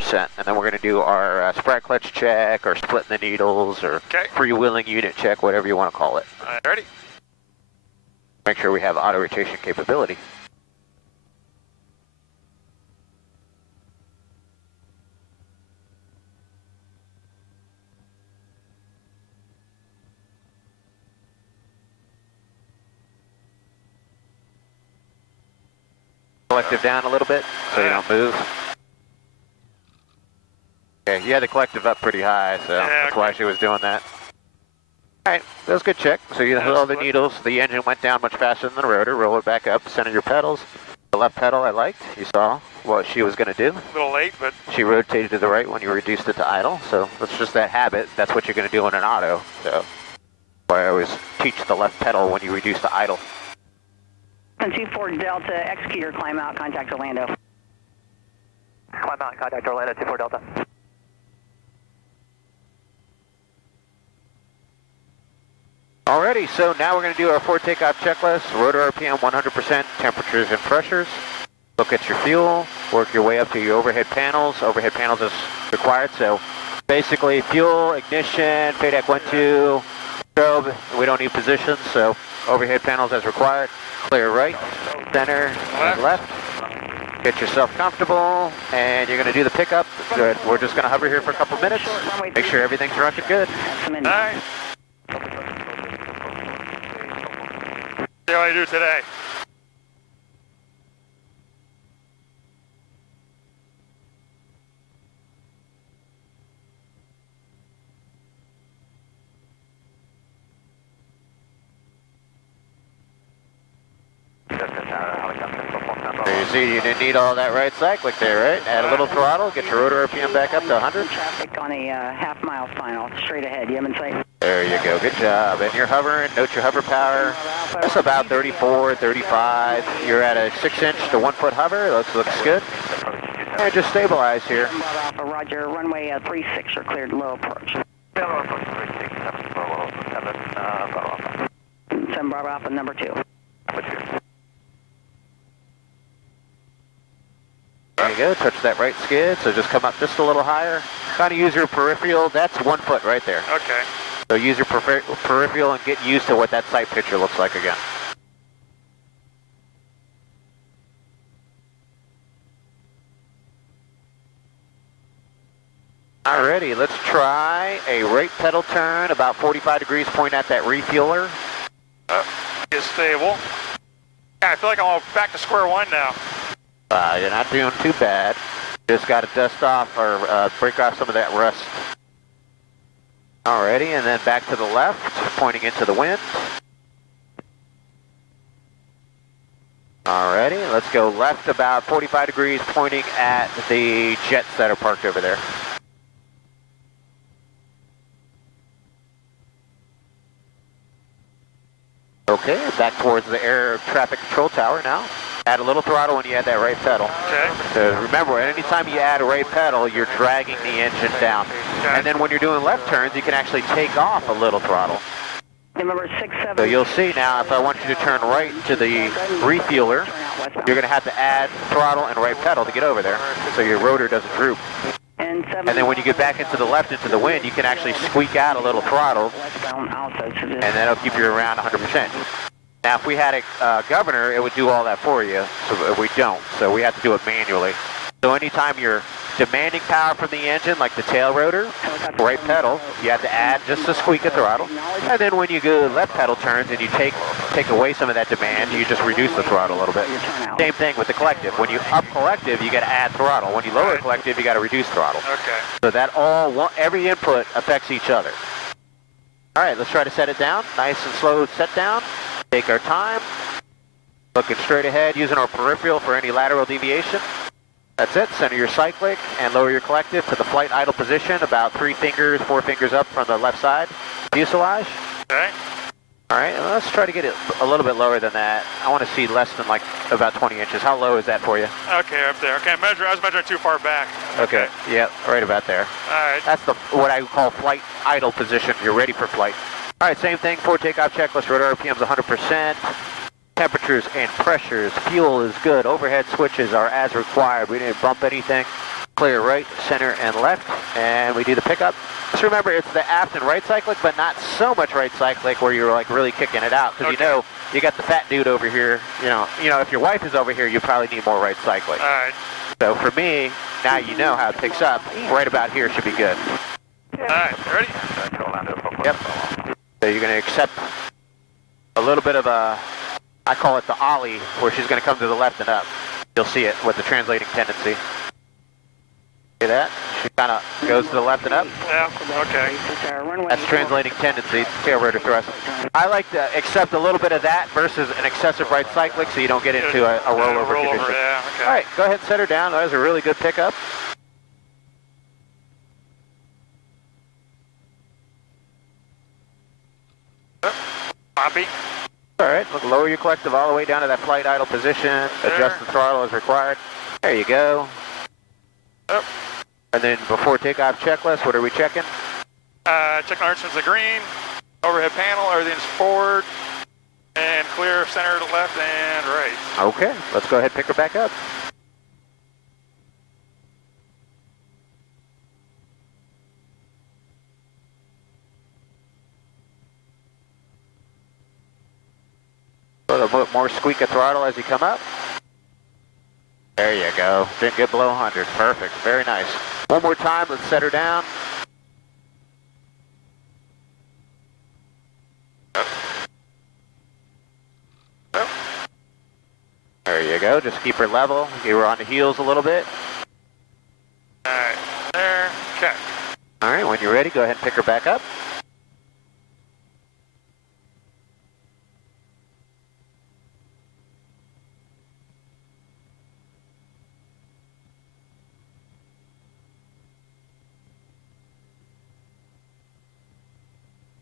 100%. And then we're going to do our spread clutch check, or splitting the needles, or freewheeling unit check, whatever you want to call it. Ready? Make sure we have auto rotation capability. Collective down a little bit so you don't move. Okay, you had the collective up pretty high, so that's why she was doing that. Alright, that was a good check. So you hit all the needles, the engine went down much faster than the rotor, roll it back up, center your pedals. The left pedal I liked, you saw what she was going to do. A little late, but... She rotated to the right when you reduced it to idle, so that's just that habit. That's what you're going to do in an auto, so why I always teach the left pedal when you reduce to idle. 24 Delta, execute your climb out, contact Orlando. Climb out, contact Orlando, 24 Delta. Alrighty, so now we're going to do our forward takeoff checklist. Rotor RPM 100%, temperatures and pressures. Look at your fuel, work your way up to your overhead panels. Overhead panels is required, so basically fuel, ignition, FADEC 1-2, strobe, we don't need positions, so overhead panels as required. Clear right, center, and left. Get yourself comfortable, and you're going to do the pickup. Good. We're just going to hover here for a couple minutes. Make sure everything's running good. All right. See how I do today. So you see, you didn't need all that right cyclic there, right? Add a little throttle, get your rotor RPM back up to 100. Traffic on a half-mile final, straight ahead. You have in sight. There you go, good job. And you're hovering, note your hover power. That's about 34, 35. You're at a 6-inch to 1-foot hover. Looks good. And just stabilize here. Roger, runway 36, you're cleared low approach. 7 Bravo Alpha, number 2. There you go, touch that right skid, so just come up just a little higher. Kind of use your peripheral, that's 1 foot right there. Okay. So use your peripheral and get used to what that sight picture looks like again. Alrighty, let's try a right pedal turn, about 45 degrees, point at that refueler. Get stable. Yeah, I feel like I'm back to square one now. You're not doing too bad. Just got to dust off or break off some of that rust. Alrighty, and then back to the left, pointing into the wind. Alrighty, let's go left about 45 degrees, pointing at the jets that are parked over there. Okay, back towards the air traffic control tower now. Add a little throttle when you add that right pedal. Okay. So remember, anytime you add a right pedal, you're dragging the engine down. Okay. And then when you're doing left turns, you can actually take off a little throttle. Number 6-7. So you'll see now, if I want you to turn right to the refueler, you're going to have to add throttle and right pedal to get over there, so your rotor doesn't droop. And then when you get back into the left, into the wind, you can actually squeak out a little throttle, and that'll keep you around 100%. Now, if we had a governor, it would do all that for you, so we don't, so we have to do it manually. So anytime you're demanding power from the engine, like the tail rotor, right pedal, you have to add just a squeak of throttle. And then when you go left pedal turns and you take away some of that demand, you just reduce the throttle a little bit. Same thing with the collective. When you up collective, you got to add throttle. When you lower collective, you got to reduce throttle. Okay. So that every input affects each other. All right, let's try to set it down. Nice and slow set down. Take our time. Looking straight ahead, using our peripheral for any lateral deviation. That's it. Center your cyclic and lower your collective to the flight idle position, about 3 fingers, 4 fingers up from the left side fuselage. Okay. All right, and let's try to get it a little bit lower than that. I want to see less than like about 20 inches. How low is that for you? Okay, up there. Okay, I was measuring too far back. Okay. Yeah, right about there. All right. That's what I call flight idle position. You're ready for flight. All right, same thing. Forward takeoff checklist. Rotor RPM's 100%. Temperatures and pressures. Fuel is good. Overhead switches are as required. We didn't bump anything. clear right, center, and left, and we do the pickup. Just remember, it's the aft and right cyclic, but not so much right cyclic where you're like really kicking it out, because you know you got the fat dude over here. You know, if your wife is over here, you probably need more right cyclic. All right. So for me, now you know how it picks up. Right about here should be good. All right, ready? Yep. So you're going to accept a little bit of a, I call it the ollie, where she's going to come to the left and up. You'll see it with the translating tendency. See that? She kind of goes to the left and up. Yeah, okay. That's translating tendency, tail rotor thrust. I like to accept a little bit of that versus an excessive right cyclic so you don't get into a rollover condition. Yeah, okay. All right, go ahead and set her down. That was a really good pickup. Poppy. All right, lower your collective all the way down to that flight idle position. Adjust the throttle as required. There you go. Yep. And then before takeoff checklist, what are we checking? Checking our instruments are green. Overhead panel, everything's forward. And clear center to left and right. Okay, let's go ahead and pick her back up. A little bit more squeak of throttle as you come up. There you go. Didn't get below 100. Perfect. Very nice. One more time. Let's set her down. There you go. Just keep her level. Give her on the heels a little bit. All right, there. Okay. All right, when you're ready, go ahead and pick her back up.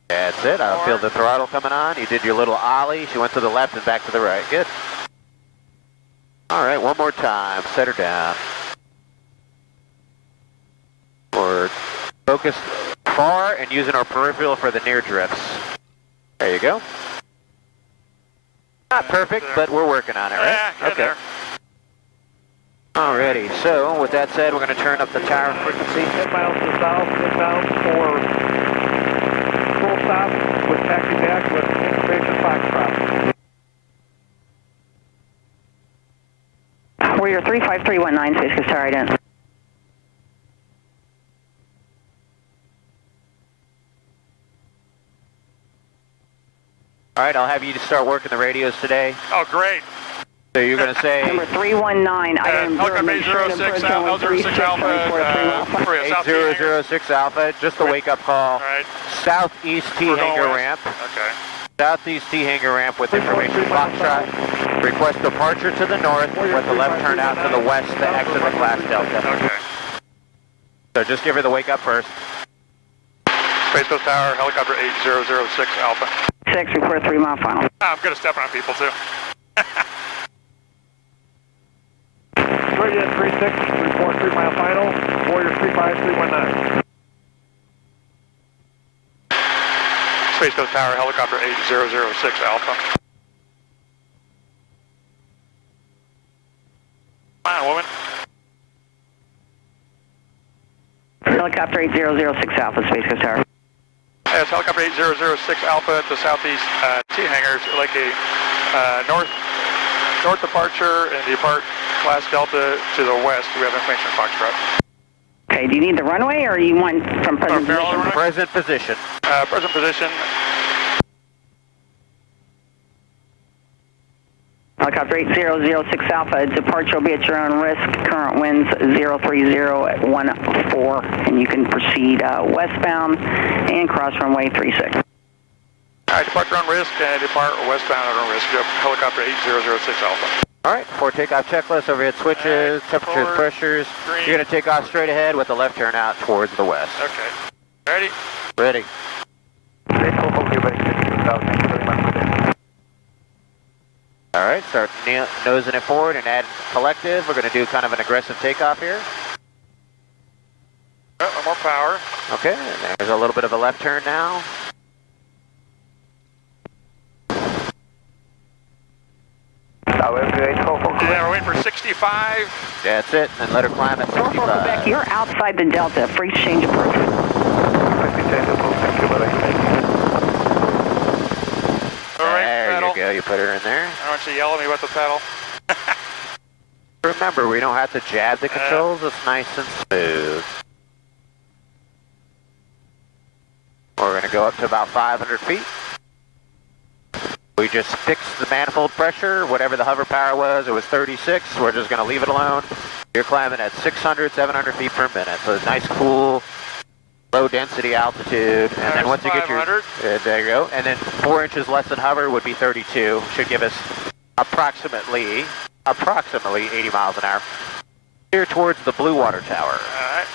That's it. I feel the throttle coming on. You did your little ollie. She went to the left and back to the right. Good. All right, one more time. Set her down. We're focused far and using our peripheral for the near drifts. There you go. Not perfect, but we're working on it, right? Yeah, okay. Alrighty, so with that said, we're going to turn up the tower frequency. 10 miles to the south, inbound for full stop with taxi back with information Foxtrot. We're your 35319, Space Coast Tower ident. Alright, I'll have you to start working the radios today. Oh, great. So you're going to say... Number 319, item Helicopter 806 Alpha, 8006 Alpha, just a wake-up call. All right. Southeast T-hanger ramp. Okay. Southeast T-hanger ramp with information Foxtrot. Request departure to the north with the left turn out to the west to exit the glass delta. Okay. So just give her the wake up first. Space Coast Tower, helicopter 8006 Alpha. 6, report 3 mile final. I'm good at stepping on people too. Juliet 36, report 3 mile final, Warrior 35319. Space Coast Tower, helicopter 8006 Alpha. Come on, woman. Helicopter 8006 Alpha, Space Coast Tower. Yeah, it's helicopter 8006 Alpha at the southeast T-hangars, like a north departure and depart class Delta to the west. We have information Foxtrot. Okay, do you need the runway or you want from present position? Present position. Present position. Helicopter 8006 Alpha, departure will be at your own risk. Current winds 03014, and you can proceed westbound and cross runway 36. All right, departure on risk and depart westbound on risk. Helicopter 8006 Alpha. All right, for takeoff checklist, overhead switches, temperatures, forward, pressures. green. You're going to take off straight ahead with the left turn out towards the west. Okay. Ready? Ready. All right, start nosing it forward and add collective. We're going to do kind of an aggressive takeoff here. Oh, more power. Okay, and there's a little bit of a left turn now. Yeah, we're waiting for 65. That's it, and let her climb at 44 Quebec, 65. you're outside the Delta. Free change approach. All right, There pedal. you go, you put her in there. I don't want you to yell at me about the pedal. Remember, we don't have to jab the controls, it's nice and smooth. We're going to go up to about 500 feet. We just fixed the manifold pressure, whatever the hover power was, it was 36, we're just going to leave it alone. You're climbing at 600, 700 feet per minute, so it's nice, cool, low density altitude, and then once you get your, there you go, and then 4 inches less than hover would be 32, should give us approximately 80 miles an hour. Here towards the Blue Water Tower. All right.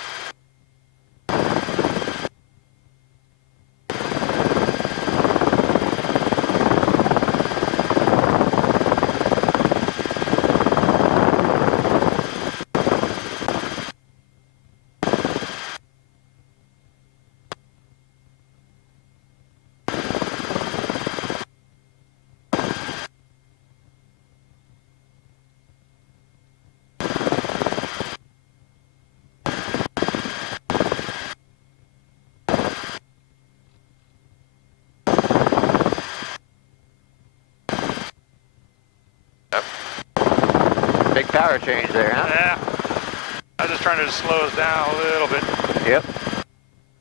Big power change there, huh? Yeah. I was just trying to slow us down a little bit. Yep.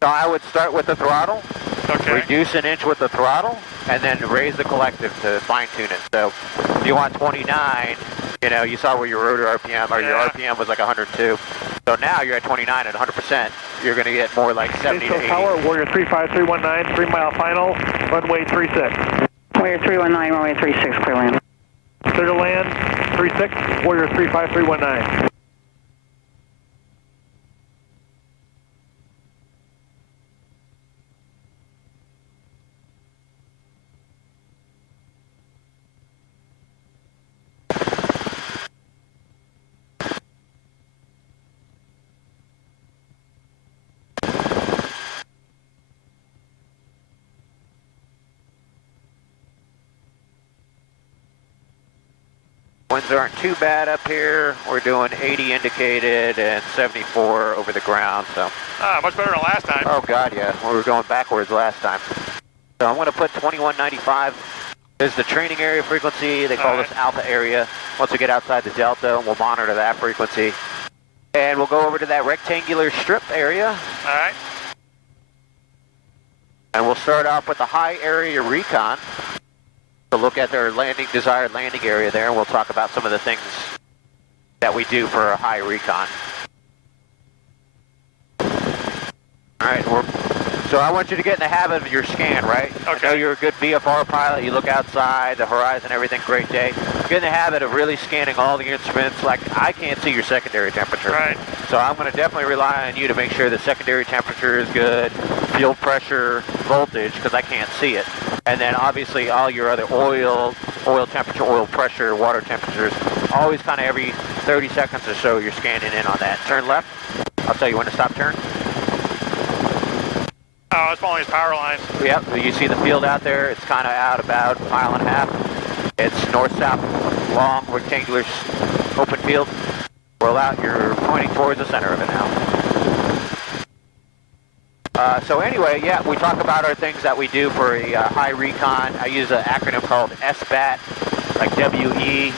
So I would start with the throttle, Okay. reduce an inch with the throttle, and then raise the collective to fine tune it. So if you want 29, you know, you saw where your rotor RPM, or your RPM was like 102. So now you're at 29 at 100%. You're going to get more like 70 to 80. Tower, Warrior 35319, 3 mile final, runway 36. Warrior 319, runway 36, clear land. Clear to land, 36, Warrior 35319. Winds aren't too bad up here. We're doing 80 indicated and 74 over the ground. So. Much better than last time. Oh God, yeah. We were going backwards last time. So I'm going to put 2195 as the training area frequency. They call this alpha area. Once we get outside the delta, we'll monitor that frequency. And we'll go over to that rectangular strip area. All right. And we'll start off with the high area recon. To look at their desired landing area there, and we'll talk about some of the things that we do for a high recon. All right, so I want you to get in the habit of your scan, right? Okay. I know you're a good VFR pilot. You look outside, the horizon, everything, great day. Get in the habit of really scanning all the instruments. Like, I can't see your secondary temperature. Right. So I'm going to definitely rely on you to make sure the secondary temperature is good, fuel pressure, voltage, because I can't see it. And then obviously all your other oil temperature, oil pressure, water temperatures, always kind of every 30 seconds or so you're scanning in on that. Turn left. I'll tell you when to stop turn. Oh, it's following his power lines. Yep, you see the field out there. It's kind of out about a mile and a half. It's north-south, long, rectangular, open field. Roll out. You're pointing towards the center of it now. So anyway, yeah, we talk about our things that we do for a high recon. I use an acronym called SBAT, like WE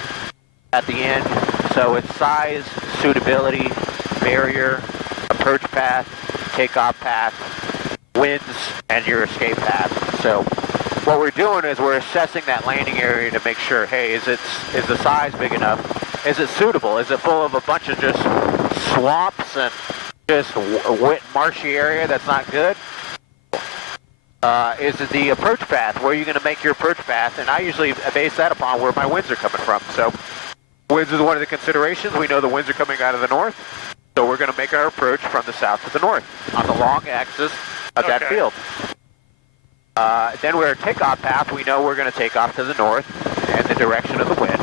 at the end. So it's size, suitability, barrier, approach path, takeoff path, winds, and your escape path. So what we're doing is we're assessing that landing area to make sure, hey, is the size big enough? Is it suitable? Is it full of a bunch of just swamps and just a wet, marshy area that's not good? Is it the approach path? Where are you going to make your approach path? And I usually base that upon where my winds are coming from. So winds is one of the considerations. We know the winds are coming out of the north, so we're going to make our approach from the south to the north on the long axis of that field. Then we're a takeoff path. We know we're going to take off to the north and the direction of the wind.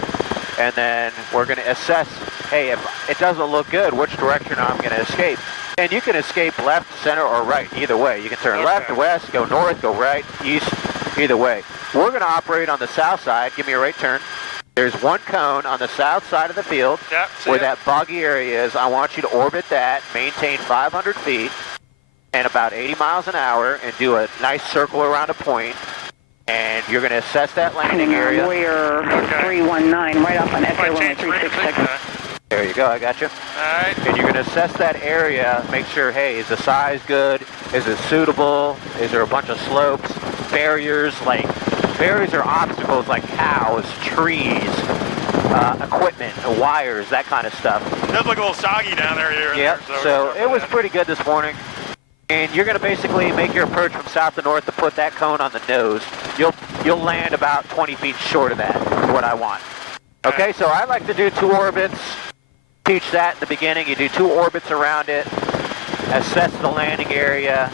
And then we're going to assess, hey, if it doesn't look good, which direction I'm going to escape. And you can escape left, center, or right, either way. You can turn left, west, go north, go right, east, either way. We're going to operate on the south side. Give me a right turn. There's one cone on the south side of the field Yep, see where it. that boggy area is. I want you to orbit that, maintain 500 feet and about 80 miles an hour and do a nice circle around a point. And you're going to assess that landing area. Warrior Okay. 319, right off on If I SA change 366. There you go, I got you. Alright. And you're going to assess that area, make sure, hey, is the size good? Is it suitable? Is there a bunch of slopes? Barriers or obstacles like cows, trees, equipment, wires, that kind of stuff. It does look a little soggy down there. Here and Yep, there, so it was pretty good this morning. And you're going to basically make your approach from south to north to put that cone on the nose. You'll land about 20 feet short of that, is what I want. Okay, so I like to do 2 orbits. Teach that in the beginning. You do 2 orbits around it, assess the landing area.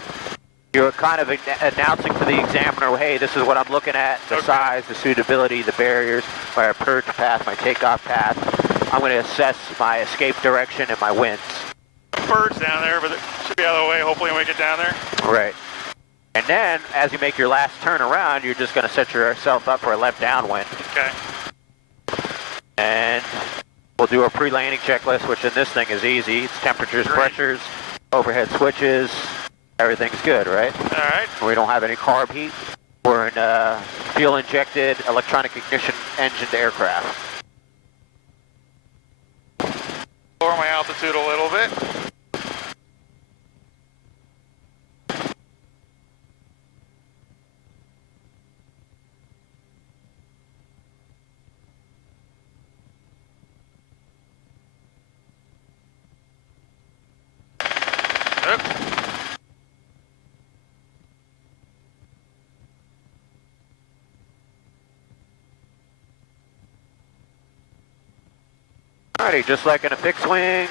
You're kind of announcing to the examiner, hey, this is what I'm looking at, the size, the suitability, the barriers, my approach path, my takeoff path. I'm going to assess my escape direction and my winds. Birds down there, but it should be out of the way, hopefully, when we get down there. Right. And then, as you make your last turn around, you're just going to set yourself up for a left downwind. Okay. And we'll do a pre-landing checklist, which in this thing is easy. It's temperatures, Great. pressures, overhead switches. Everything's good, right? Alright. We don't have any carb heat. We're in fuel-injected, electronic ignition engined aircraft. Lower my altitude a little bit. Oop. Alrighty, just like in a fixed wing,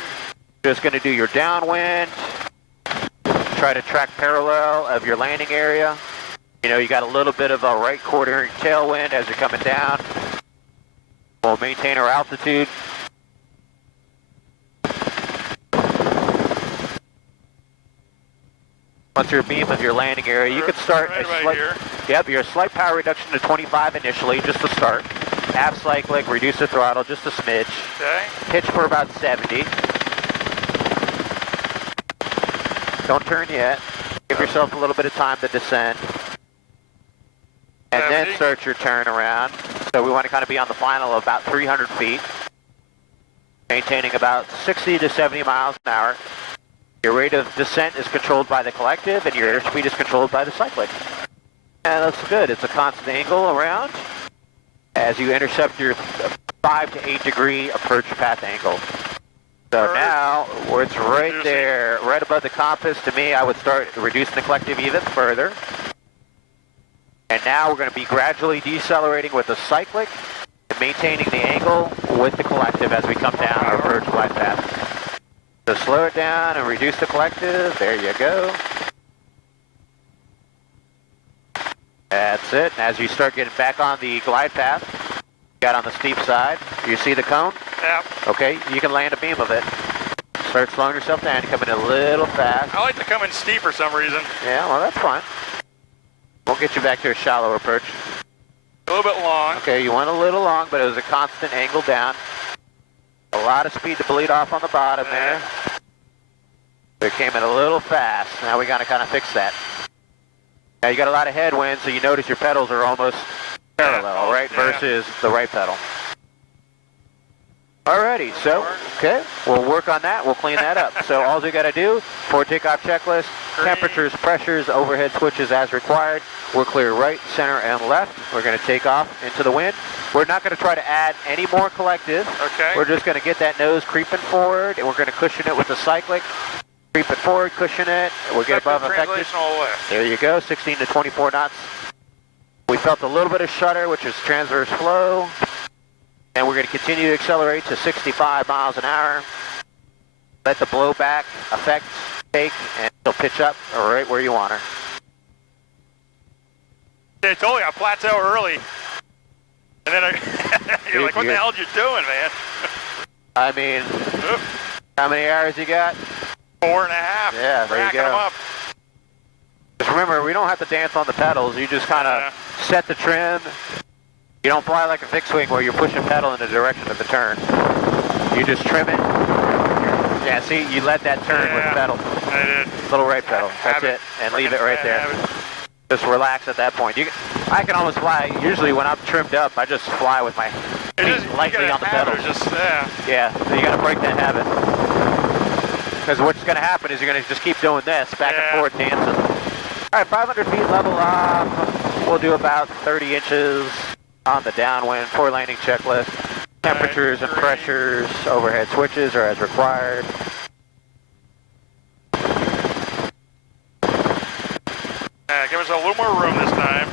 just going to do your downwind. Try to track parallel of your landing area. You know, you got a little bit of a right quartering tailwind as you're coming down. We'll maintain our altitude. Once you're beam of your landing area, you could start right a about slight, here. yep, your slight power reduction to 25 initially, just to start. Half cyclic, reduce the throttle just a smidge. Okay. Pitch for about 70. Don't turn yet. Give yourself a little bit of time to descend. And 70. then start your turn around. So we want to kind of be on the final of about 300 feet. Maintaining about 60 to 70 miles an hour. Your rate of descent is controlled by the collective and your airspeed is controlled by the cyclic. And that's good. It's a constant angle around as you intercept your 5 to 8 degree approach path angle. So now, where it's right there, right above the compass, to me, I would start reducing the collective even further. And now we're going to be gradually decelerating with the cyclic and maintaining the angle with the collective as we come down our approach glide path. So slow it down and reduce the collective. There you go. That's it. As you start getting back on the glide path, got on the steep side, you see the cone? Yep. Okay, you can land a beam of it. Start slowing yourself down, you're coming in a little fast. I like to come in steep for some reason. Yeah, well, that's fine. We'll get you back to a shallow approach. A little bit long. Okay, you went a little long, but it was a constant angle down. A lot of speed to bleed off on the bottom there. It came in a little fast. Now we got to kind of fix that. Now you got a lot of headwind, so you notice your pedals are almost parallel, right, versus the right pedal. Alrighty, so, okay, we'll work on that. We'll clean that up. So all we got to do, for takeoff checklist, temperatures, pressures, overhead switches as required. We're clear right, center, and left. We're going to take off into the wind. We're not going to try to add any more collective. Okay. We're just going to get that nose creeping forward, and we're going to cushion it with the cyclic. Creep it forward, cushion it. We'll get above effective. Translational lift. There you go, 16 to 24 knots. We felt a little bit of shudder, which is transverse flow. And we're going to continue to accelerate to 65 miles an hour. Let the blowback effect take, and she'll pitch up right where you want her. They told you I plateau early. And then you're like, what the hell are you doing, man? I mean, Oop. how many hours you got? 4.5. Yeah, there you Racking go. them up. Just remember, we don't have to dance on the pedals. You just kind of set the trim, You don't fly like a fixed wing where you're pushing pedal in the direction of the turn. You just trim it. Yeah, see, you let that turn with pedal. I did. Little right pedal. That's it. And leave it right there. Just relax at that point. I can almost fly. Usually when I'm trimmed up, I just fly with my feet lightly on the pedal. Yeah, so you got to break that habit. Because what's going to happen is you're going to just keep doing this, back and forth dancing. All right, 500 feet level off. We'll do about 30 inches on the downwind, 4 landing checklist. Temperatures and pressures, overhead switches are as required. Give us a little more room this time.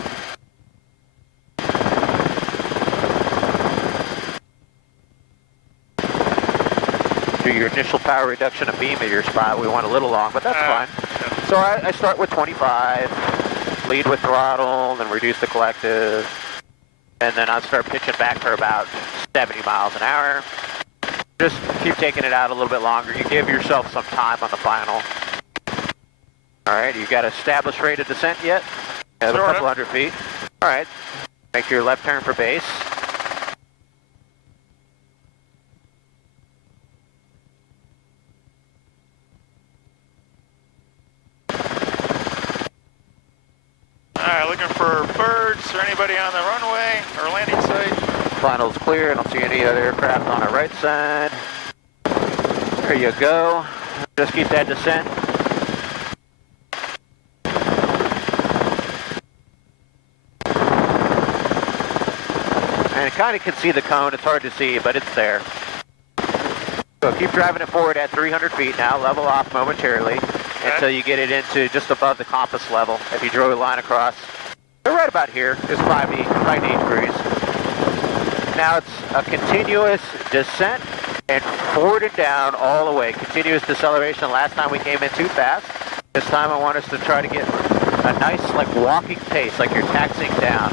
Do your initial power reduction and beam at your spot. We want a little long, but that's fine. Yeah. So I start with 25, lead with throttle, then reduce the collective, and then I'll start pitching back for about 70 miles an hour. Just keep taking it out a little bit longer. You give yourself some time on the final. All right, you got established rate of descent yet? A couple hundred feet. All right, make your left turn for base. All right, looking for birds or anybody on the runway or landing site. Final's clear. I don't see any other aircraft on our right side. There you go. Just keep that descent. And kind of can see the cone. It's hard to see, but it's there. So keep driving it forward at 300 feet now. Level off momentarily until you get it into just above the compass level. If you draw a line across, they're right about here. It's 5 degrees. Now it's a continuous descent and forward and down all the way. Continuous deceleration. Last time we came in too fast. This time I want us to try to get a nice like walking pace, like you're taxiing down.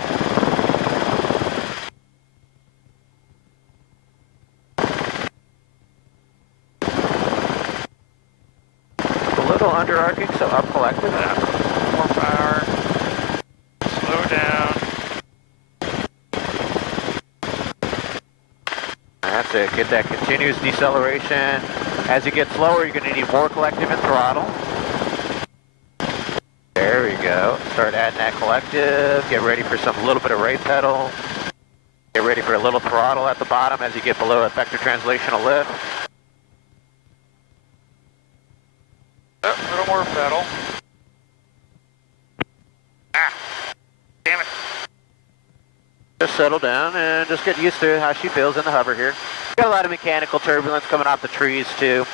Under arcing, so up collective. More power. Slow down. That's it. Get that continuous deceleration. As you get slower, you're going to need more collective and throttle. There we go. Start adding that collective. Get ready for some little bit of right pedal. Get ready for a little throttle at the bottom as you get below effective translational lift. A little more pedal. Damn it. Just settle down and just get used to how she feels in the hover here. Got a lot of mechanical turbulence coming off the trees too.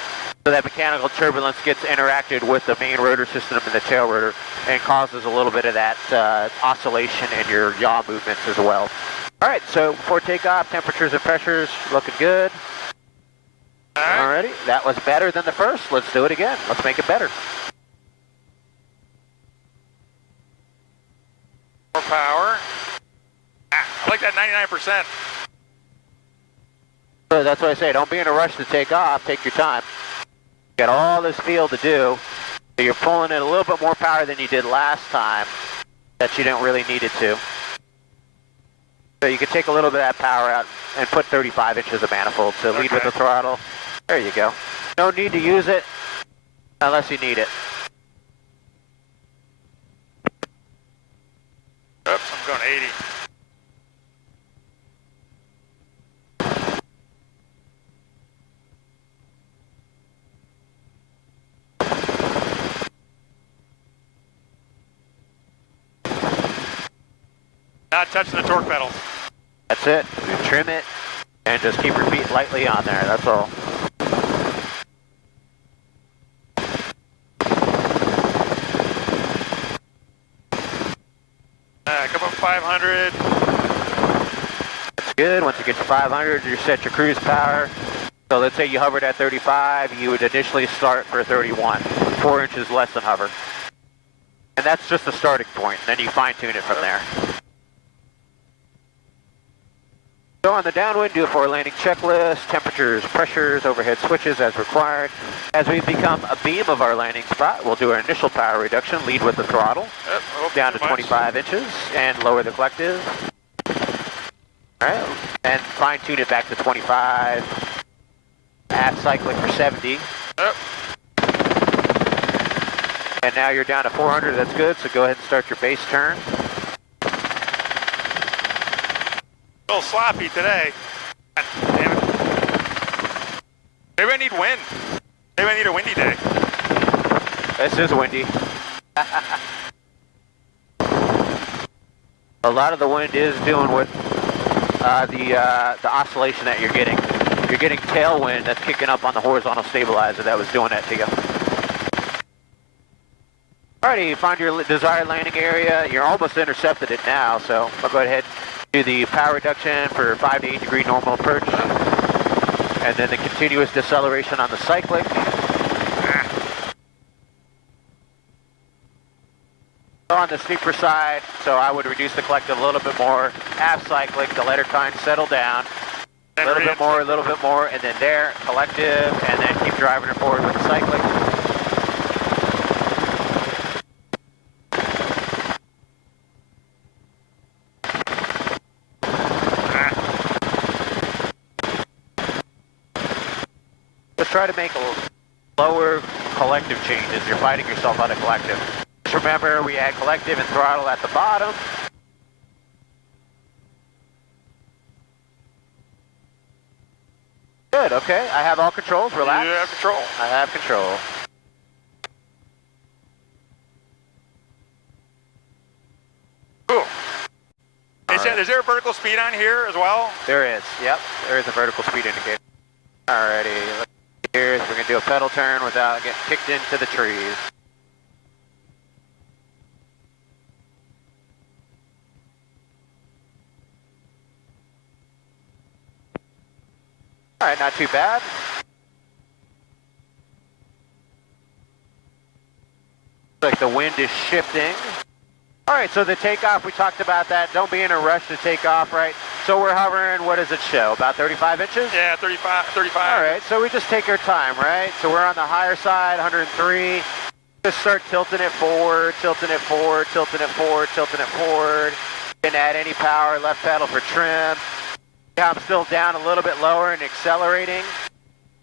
So that mechanical turbulence gets interacted with the main rotor system and the tail rotor and causes a little bit of that oscillation in your yaw movements as well. All right, so before takeoff, temperatures and pressures looking good. Alrighty, that was better than the first. Let's do it again. Let's make it better. More power. I like that 99%. So that's what I say. Don't be in a rush to take off. Take your time. You got all this field to do. So you're pulling in a little bit more power than you did last time that you didn't really need it to. So you can take a little bit of that power out and put 35 inches of manifold. So lead with the throttle. There you go. No need to use it unless you need it. Oops, I'm going 80. Not touching the torque pedals. That's it. You trim it and just keep your feet lightly on there. That's all. Come up 500. That's good. Once you get to 500, you set your cruise power. So let's say you hovered at 35, you would initially start for 31, 4 inches less than hover. And that's just the starting point. Then you fine tune it from there. So on the downwind, do a 4 landing checklist, temperatures, pressures, overhead switches as required. As we become a beam of our landing spot, we'll do our initial power reduction, lead with the throttle, down to 25 inches, and lower the collective. All right, and fine tune it back to 25. Half cycling for 70. Oh. And now you're down to 400, that's good, so go ahead and start your base turn. A little sloppy today. God damn it. Maybe I need wind. Maybe I need a windy day. This is windy. A lot of the wind is doing what the oscillation that you're getting. You're getting tailwind that's kicking up on the horizontal stabilizer that was doing that to you. Alrighty, you find your desired landing area. You're almost intercepted it now, so I'll go ahead and do the power reduction for 5 to 8 degree normal approach. And then the continuous deceleration on the cyclic. On the steeper side, so I would reduce the collective a little bit more. Half cyclic to let her kind of settle down. A little bit more, and then there, collective, and then keep driving her forward with the cyclic. Just try to make lower collective changes. You're fighting yourself out of collective. Just remember, we had collective and throttle at the bottom. Good, okay. I have all controls. Relax. You have control. I have control. Cool. Is there a vertical speed on here as well? There is, yep. There is a vertical speed indicator. Alrighty, let's see here. We're going to do a pedal turn without getting kicked into the trees. Alright, not too bad. Looks like the wind is shifting. Alright, so the takeoff, we talked about that. Don't be in a rush to take off, right? So we're hovering, what does it show? About 35 inches? Yeah, 35. Alright, so we just take our time, right? So we're on the higher side, 103. Just start tilting it forward, tilting it forward, tilting it forward, tilting it forward. Can add any power, left pedal for trim. Yeah, I'm still down a little bit lower and accelerating.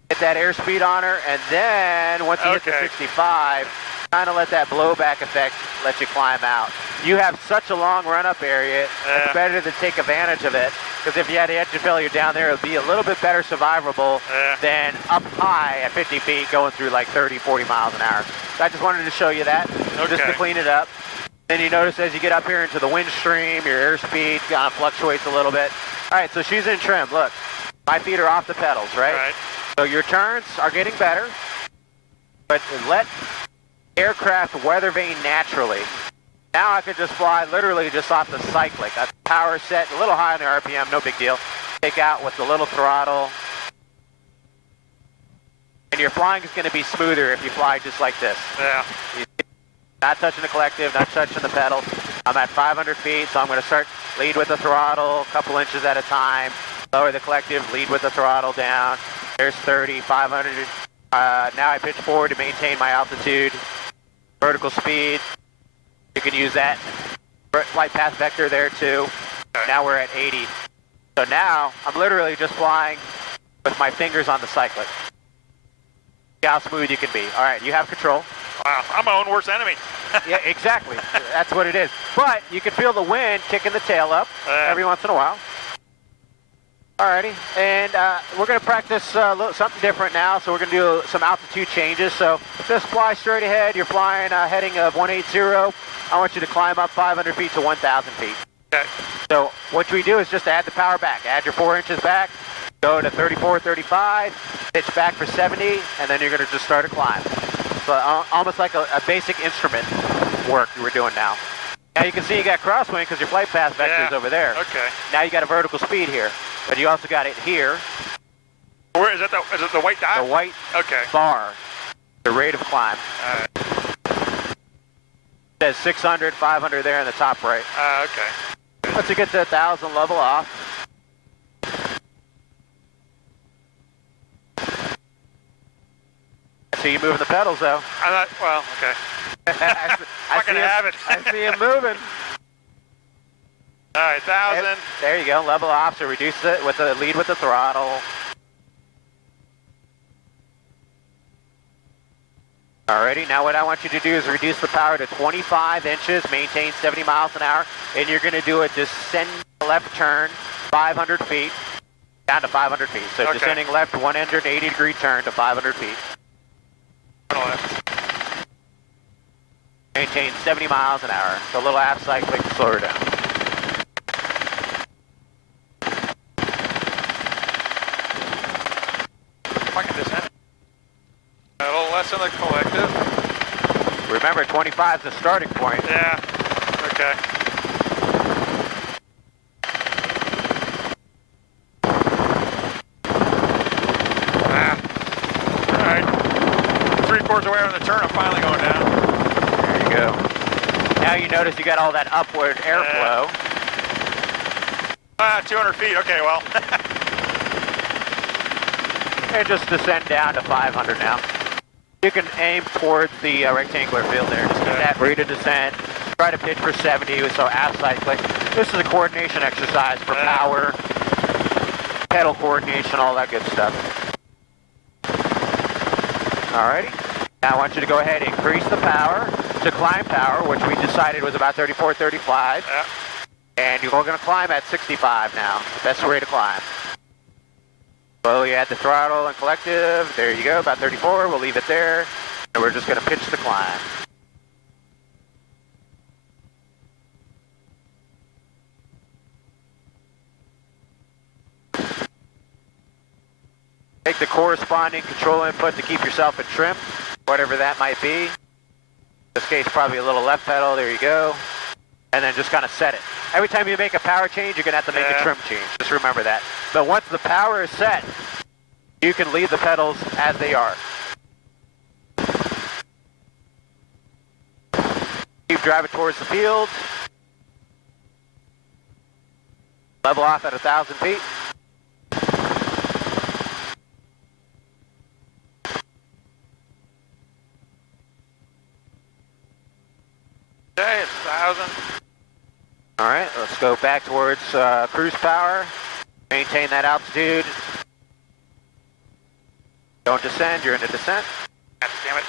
Get that airspeed on her, and then once you hit the 65, kind of let that blowback effect let you climb out. You have such a long run-up area, it's better to take advantage of it, because if you had engine failure down there, it would be a little bit better survivable than up high at 50 feet going through like 30, 40 miles an hour. So I just wanted to show you that, just to clean it up. Then you notice as you get up here into the wind stream, your airspeed kind of fluctuates a little bit. All right, so she's in trim. Look, my feet are off the pedals, right? So your turns are getting better, but let aircraft weather vane naturally. Now I could just fly literally just off the cyclic. That's power set, a little high on the RPM, no big deal. Take out with the little throttle. And your flying is going to be smoother if you fly just like this. Yeah. Not touching the collective, not touching the pedal. I'm at 500 feet, so I'm going to start lead with the throttle, a couple inches at a time. Lower the collective, lead with the throttle down. There's 30, 500. Now I pitch forward to maintain my altitude. Vertical speed. You can use that flight path vector there too. Now we're at 80. So now I'm literally just flying with my fingers on the cyclic. See how smooth you can be. All right, you have control. Wow, I'm my own worst enemy. Yeah, exactly. That's what it is. But you can feel the wind kicking the tail up every once in a while. Alrighty, and we're going to practice something different now, so we're going to do some altitude changes. So just fly straight ahead. You're flying a heading of 180. I want you to climb up 500 feet to 1,000 feet. Okay. So what we do is just add the power back. Add your 4 inches back, go to 34, 35, pitch back for 70, and then you're going to just start a climb. So almost like a basic instrument work you were doing now. Now you can see you got crosswind because your flight path vector is over there. Okay. Now you got a vertical speed here, but you also got it here. Where is that? Is it the white dot? The white bar, the rate of climb. It says 600, 500 there in the top right. Okay. Once you get to 1,000, level off. I see you moving the pedals though. I'm not, well, okay. I'm not going to have it. I see him moving. All right, 1,000. There you go, level off, so reduce it with the lead with the throttle. Alrighty, now what I want you to do is reduce the power to 25 inches, maintain 70 miles an hour, and you're going to do a descend left turn, 500 feet, down to 500 feet. So Okay. descending left, 180 degree turn to 500 feet. Left. Maintain 70 miles an hour. So a little half cycling to slow her down. If I can descend. A little less than the collective. Remember, 25 is the starting point. Yeah. Okay. All right. 3/4 away on the turn. I'm finally going down. There you go. Now you notice you got all that upward airflow. 200 feet. Okay, well. And just descend down to 500 now. You can aim towards the rectangular field there. Just get that rate of descent. Try to pitch for 70, so aft cycling. This is a coordination exercise for power, pedal coordination, all that good stuff. Alrighty. Now I want you to go ahead and increase the power to climb power, which we decided was about 34, 35. Yeah. And you're going to climb at 65 now. Best way to climb. Slowly add the throttle and collective. There you go, about 34. We'll leave it there. And we're just going to pitch the climb. Take the corresponding control input to keep yourself in trim, whatever that might be. In this case, probably a little left pedal. There you go. And then just kind of set it. Every time you make a power change, you're going to have to make a trim change. Just remember that. But once the power is set, you can leave the pedals as they are. Keep driving towards the field. Level off at 1,000 feet. Okay, it's 1,000. All right, let's go back towards cruise power. Maintain that altitude. Don't descend, you're in a descent. God damn it.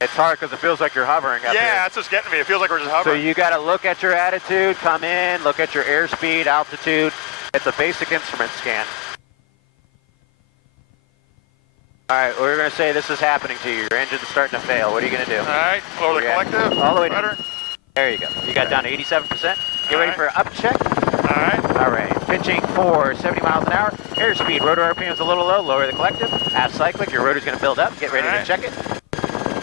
It's hard because it feels like you're hovering up here. Yeah, that's what's getting me. It feels like we're just So hovering. you got to look at your attitude, come in, look at your airspeed, altitude. It's a basic instrument scan. All right, we're going to say this is happening to you. Your engine's starting to fail. What are you going to do? All right, lower the collective. All the way down. Better. There you go. You got down to 87%. Get ready for an up check. All right. All right, pitching for 70 miles an hour. Airspeed, rotor RPM is a little low. Lower the collective. Half cyclic, your rotor's going to build up. Get ready to check it.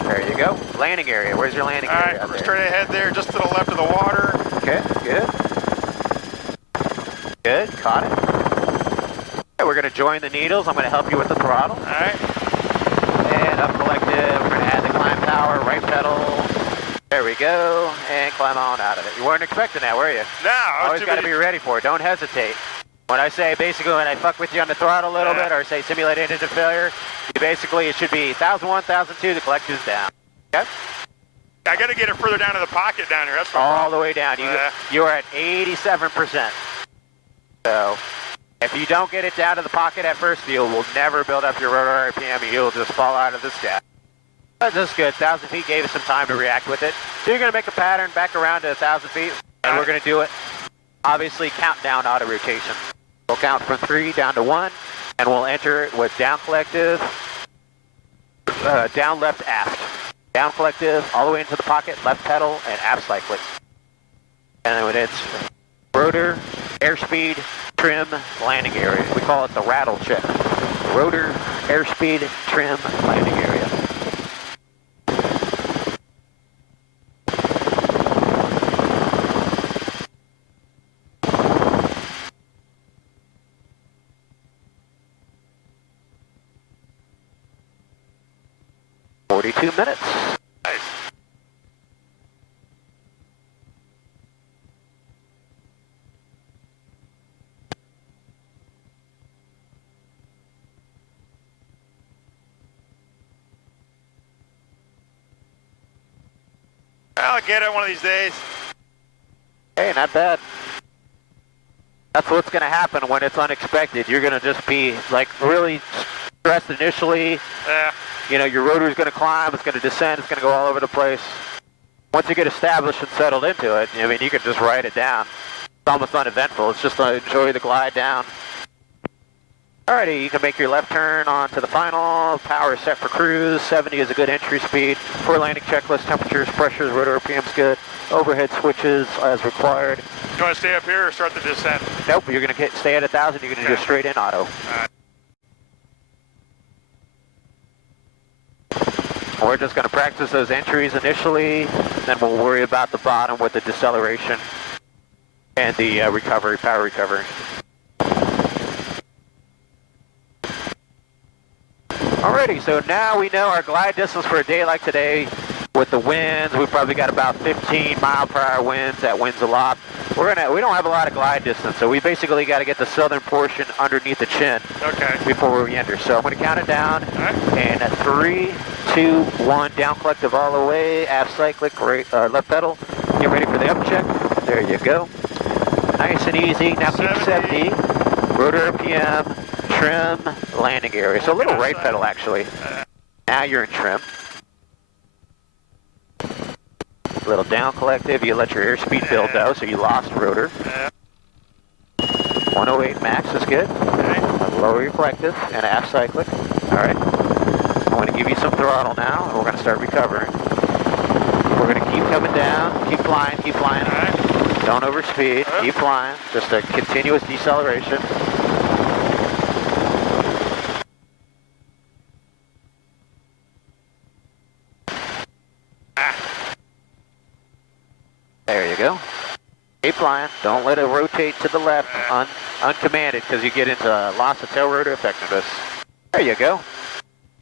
There you go. Landing area. Where's your landing area? All right, we're straight ahead there, just to the left of the water. Okay, good. Good, caught it. Okay, we're going to join the needles. I'm going to help you with the throttle. All right. And up collective. We're going to add the climb power, right pedal. There we go. And climb on out of it. You weren't expecting that, were you? Now, I was Always too got to busy- be ready for it. Don't hesitate. When I say, basically, when I fuck with you on the throttle a little bit, or say simulate engine failure, you basically, it should be 1,001, 1,002, the collective's down. Okay? I got to get it further down to the pocket down here. That's my All problem. the way down. You are at 87%. So, if you don't get it down to the pocket at first, you will never build up your rotor RPM, and you'll just fall out of the sky. But this is good. 1,000 feet gave us some time to react with it. So you're going to make a pattern back around to 1,000 feet, and we're going to do it, obviously, countdown auto rotation. We'll count from 3 down to 1, and we'll enter it with down collective, down left aft. Down collective, all the way into the pocket, left pedal, and aft cyclic. And then when it's rotor, airspeed, trim, landing area. We call it the rattle check. Rotor, airspeed, trim, landing area. Two minutes. Nice. I'll get it one of these days. Hey, not bad. That's what's going to happen when it's unexpected. You're going to just be like really stressed initially. Yeah. You know, your rotor's going to climb, it's going to descend, it's going to go all over the place. Once you get established and settled into it, I mean, you can just write it down. It's almost uneventful. It's just enjoy the glide down. Alrighty, you can make your left turn onto the final. Power is set for cruise. 70 is a good entry speed. For landing checklist, temperatures, pressures, rotor RPM's good. Overhead switches as required. You want to stay up here or start the descent? Nope, you're going to stay at 1,000. You're going to go straight in auto. All right. We're just going to practice those entries initially, then we'll worry about the bottom with the deceleration and the recovery, power recovery. Alrighty, so now we know our glide distance for a day like today. With the winds, we've probably got about 15 mile/hour winds. That winds a lot. We don't have a lot of glide distance, so we basically got to get the southern portion underneath the chin before we enter. So I'm going to count it down, and at 3, 2, 1, down collective all the way, aft cyclic, right, left pedal. Get ready for the up check. There you go. Nice and easy. Now keep 70. Rotor RPM, trim, landing area. So a little right pedal actually. Now you're in trim. Little down collective, you let your airspeed build though, so you lost rotor. 108 max is good. Lower your collective and aft cyclic. Alright. I'm going to give you some throttle now, and we're going to start recovering. We're going to keep coming down, keep flying, keep flying. Don't overspeed, keep flying. Just a continuous deceleration. There you go. Keep flying. Don't let it rotate to the left uncommanded because you get into loss of tail rotor effectiveness. There you go.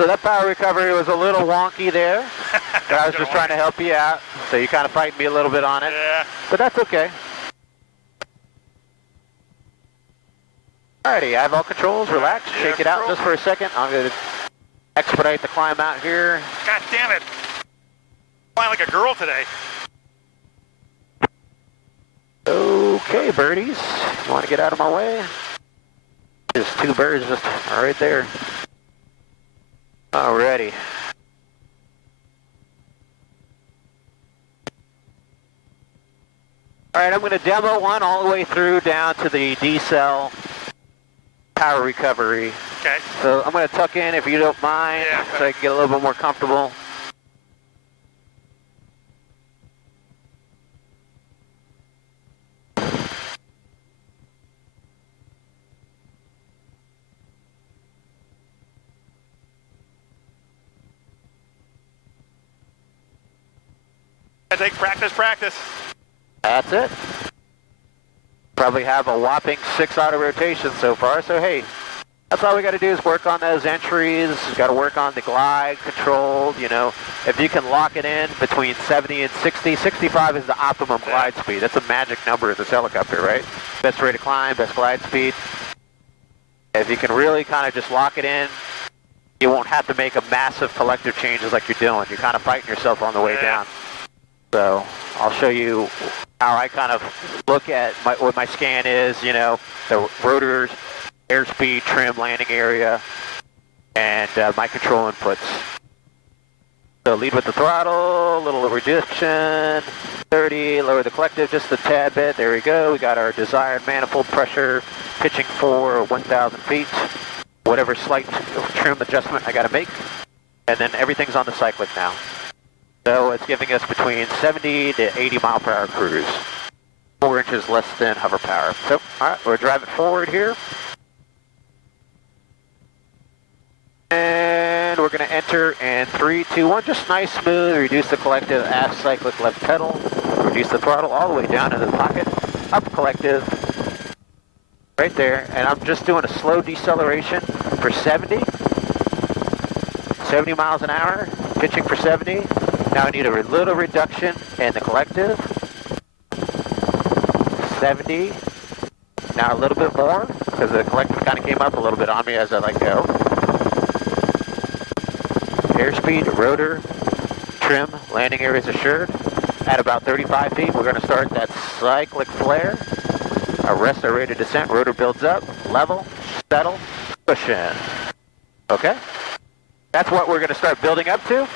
So that power recovery was a little wonky there, but I was just trying to help you out. So you kind of fighting me a little bit on it. Yeah. But that's okay. Alrighty, I have all controls. Relax. Shake it out just for a second. I'm going to expedite the climb out here. God damn it. Flying like a girl today. Okay, birdies. You want to get out of my way? There's 2 birds just right there. Alrighty. Alright, I'm going to demo one all the way through down to the decel power recovery. Okay. So I'm going to tuck in if you don't mind, so I can get a little bit more comfortable. I take practice. That's it. Probably have a whopping 6 auto rotations so far, so hey, that's all we got to do is work on those entries. We've got to work on the glide control, you know. If you can lock it in between 70 and 60, 65 is the optimum glide speed. That's a magic number in this helicopter, right? Best rate of climb, best glide speed. If you can really kind of just lock it in, you won't have to make a massive collective changes like you're doing. You're kind of fighting yourself on the way down. So I'll show you how I kind of look at what my scan is, you know, the rotors, airspeed, trim, landing area, and my control inputs. So lead with the throttle, a little reduction, 30, lower the collective just a tad bit. There we go. We got our desired manifold pressure, pitching for 1,000 feet. Whatever slight trim adjustment I got to make. And then everything's on the cyclic now. So it's giving us between 70 to 80 mile per hour cruise. 4 inches less than hover power. So, alright, we're driving forward here. And we're going to enter in 3, 2, 1. Just nice, smooth. Reduce the collective, aft cyclic left pedal. Reduce the throttle all the way down into the pocket. Up collective. Right there. And I'm just doing a slow deceleration for 70. 70 miles an hour. Pitching for 70. Now I need a little reduction in the collective. 70. Now a little bit more, because the collective kind of came up a little bit on me as I let go. Airspeed, rotor, trim, landing area is assured. at about 35 feet. We're going to start that cyclic flare. Arrest our rate of descent. Rotor builds up. Level. Settle. Push in. Okay? That's what we're going to start building up to.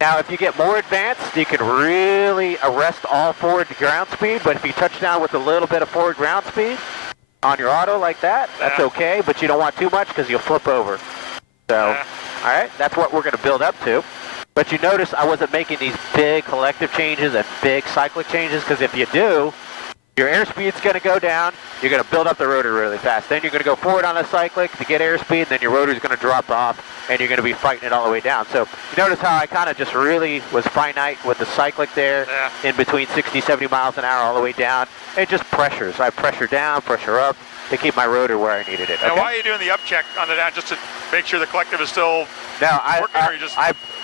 Now, if you get more advanced, you can really arrest all forward ground speed, but if you touch down with a little bit of forward ground speed on your auto like that, that's okay, but you don't want too much because you'll flip over. So, all right, that's what we're going to build up to. But you notice I wasn't making these big collective changes and big cyclic changes, because if you do, your airspeed's going to go down, you're going to build up the rotor really fast. Then you're going to go forward on the cyclic to get airspeed, and then your rotor's going to drop off, and you're going to be fighting it all the way down. So you notice how I kind of just really was finite with the cyclic there, in between 60, 70 miles an hour all the way down. It just pressures. I pressure down, pressure up to keep my rotor where I needed it. Okay? Now, why are you doing the up check on the down, just to make sure the collective is still working, or you just...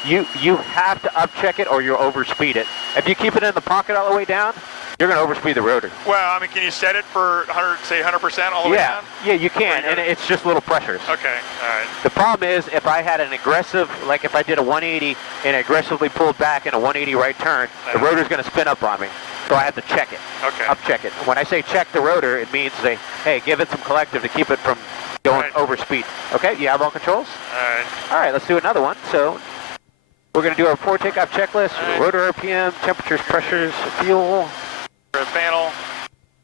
You have to up check it or you'll overspeed it. If you keep it in the pocket all the way down, you're going to overspeed the rotor. Well, I mean, can you set it for 100% all the way down? Yeah, you can, and it's just little pressures. Okay, all right. The problem is if I had an aggressive, like if I did a 180 and aggressively pulled back in a 180 right turn, the rotor's going to spin up on me. So I have to check it, up check it. When I say check the rotor, it means say, hey, give it some collective to keep it from going over speed. Okay, you have all controls? All right, let's do another one. So we're going to do our 4 takeoff checklist, rotor RPM, temperatures, pressures, fuel. Panel.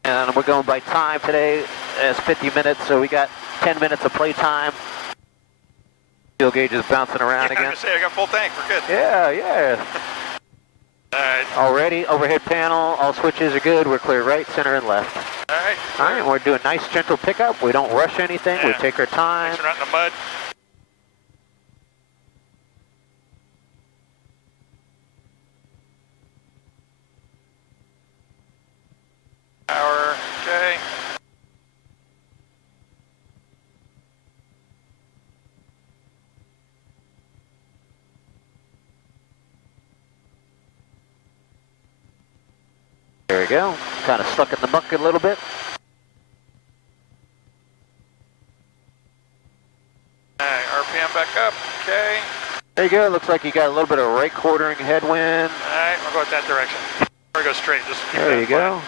And we're going by time today. It's 50 minutes, so we got 10 minutes of play time. Fuel gauge is bouncing around again. I was gonna say, I got full tank, we're good. Yeah. All right. Already, overhead panel, all switches are good. We're clear right, center, and left. All right. All right, we're doing nice, gentle pickup. We don't rush anything. We take our time. We're not in the mud. Power, okay. There we go. Kind of stuck in the muck a little bit. All right, RPM back up, okay. There you go. Looks like you got a little bit of right quartering headwind. All right, we'll go that direction. Or go straight, just keep there you go.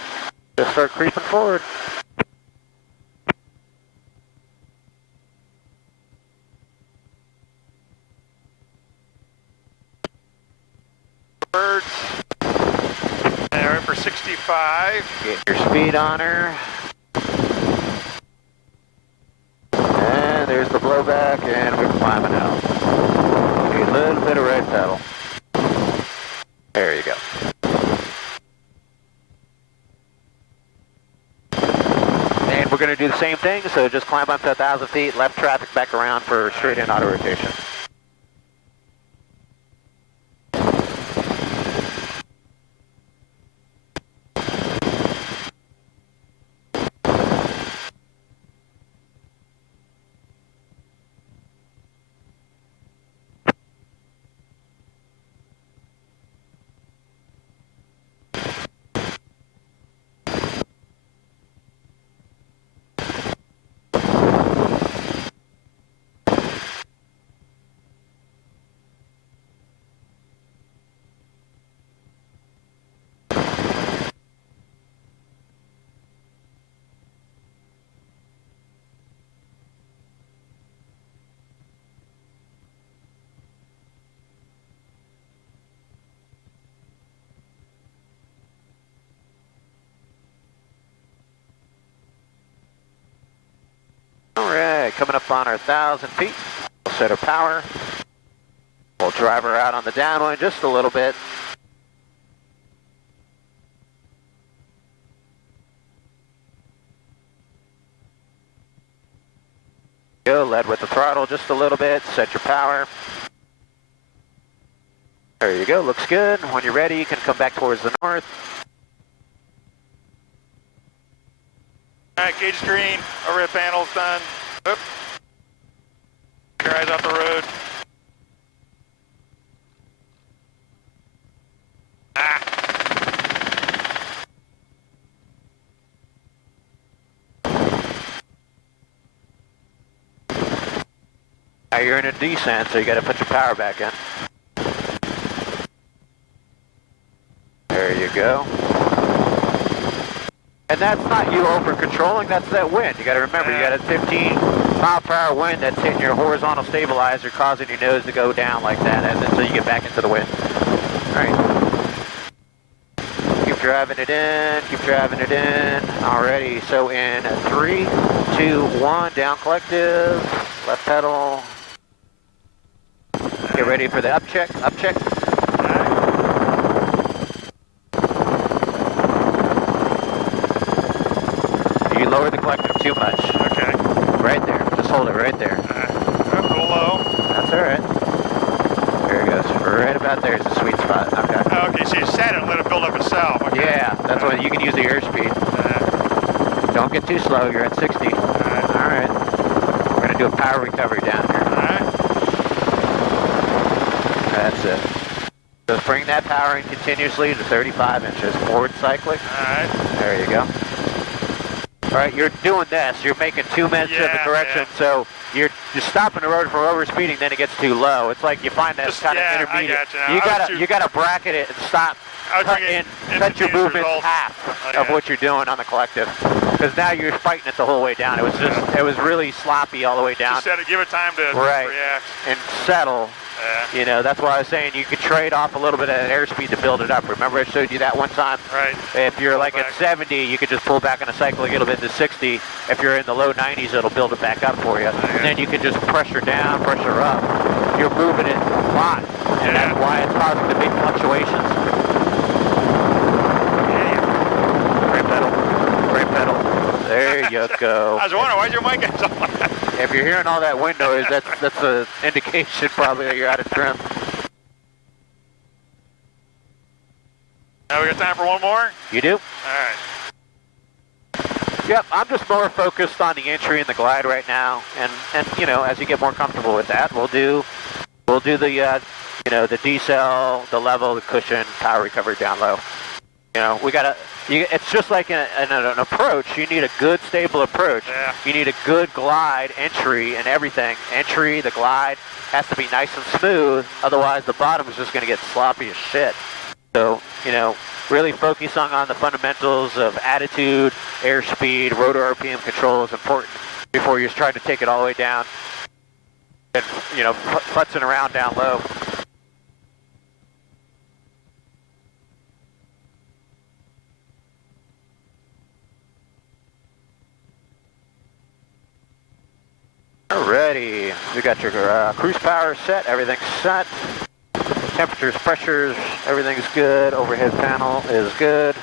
Just start creeping forward. Birds. All right, for 65. Get your speed on her. And there's the blowback, and we're climbing out. Need a little bit of right pedal. There you go. And we're going to do the same thing, so just climb up to 1,000 feet, left traffic back around for straight in auto rotation. Alright, coming up on our 1,000 feet. We'll set our power. We'll drive her out on the downwind just a little bit. Go, lead with the throttle just a little bit. Set your power. There you go, looks good. When you're ready, you can come back towards the north. All right, gauge green, overhead panel's done. Oop. Your eyes off the road. Now you're in a descent, so you got to put your power back in. There you go. And that's not you over controlling, that's that wind. You got to remember, you got a 15 mile per hour wind that's hitting your horizontal stabilizer, causing your nose to go down like that until you get back into the wind. All right. Keep driving it in, keep driving it in. Alrighty, so in 3, 2, 1, down collective, left pedal. Get ready for the up check, up check. You lower the collective too much. Okay. Right there, just hold it right there. A little low. That's alright. There it goes, right about there is the sweet spot, okay. Okay, so you set it and let it build up itself. Okay. Yeah, that's what you can use the airspeed. Don't get too slow, you're at 60. Alright. We're going to do a power recovery down here. Alright. That's it. Just bring that power in continuously to 35 inches. Forward cyclic. Alright. There you go. Alright, you're doing this. You're making 2 minutes of the correction, so you're stopping the rotor from overspeeding, then it gets too low. It's like you find that kind of intermediate. You gotta bracket it and stop. Cut your movements half of what you're doing on the collective, because now you're fighting it the whole way down. It was just, it was really sloppy all the way down. Just set it, give it time to react and settle. You know, that's why I was saying you could trade off a little bit of airspeed to build it up. Remember I showed you that one time? Right. If you're like at 70, you could just pull back on a cycle a little bit to 60. If you're in the low 90s, it'll build it back up for you. And then you can just pressure down, pressure up. You're moving it a lot, and that's why it's causing the big fluctuations. Brake pedal, brake pedal. There you go. I was wondering, why's your mic on? If you're hearing all that wind noise, that's an indication probably that you're out of trim. Now we got time for one more? You do? Alright. Yep, I'm just more focused on the entry and the glide right now, and you know, as you get more comfortable with that, we'll do the you know, the decel, the level, the cushion, power recovery down low. You know, it's just like an approach. You need a good, stable approach. Yeah. You need a good glide, entry, and everything. Entry, the glide has to be nice and smooth. Otherwise, the bottom is just going to get sloppy as shit. So, you know, really focusing on the fundamentals of attitude, airspeed, rotor RPM control is important before you're trying to take it all the way down and, you know, putzing around down low. Alrighty, we got your cruise power set, everything's set. Temperatures, pressures, everything's good. Overhead panel is good.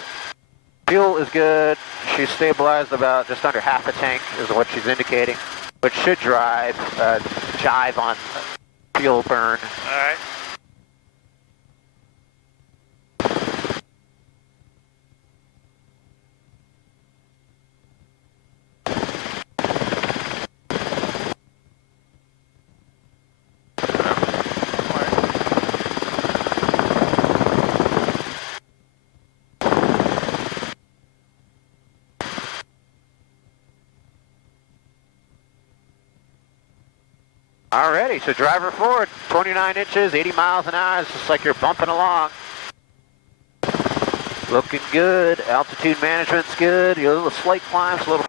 Fuel is good. She's stabilized about just under half a tank is what she's indicating, which should jive on fuel burn. Alright. Alrighty, so driver forward, 29 inches, 80 miles an hour. It's just like you're bumping along. Looking good. Altitude management's good. You have a little slight climbs, a little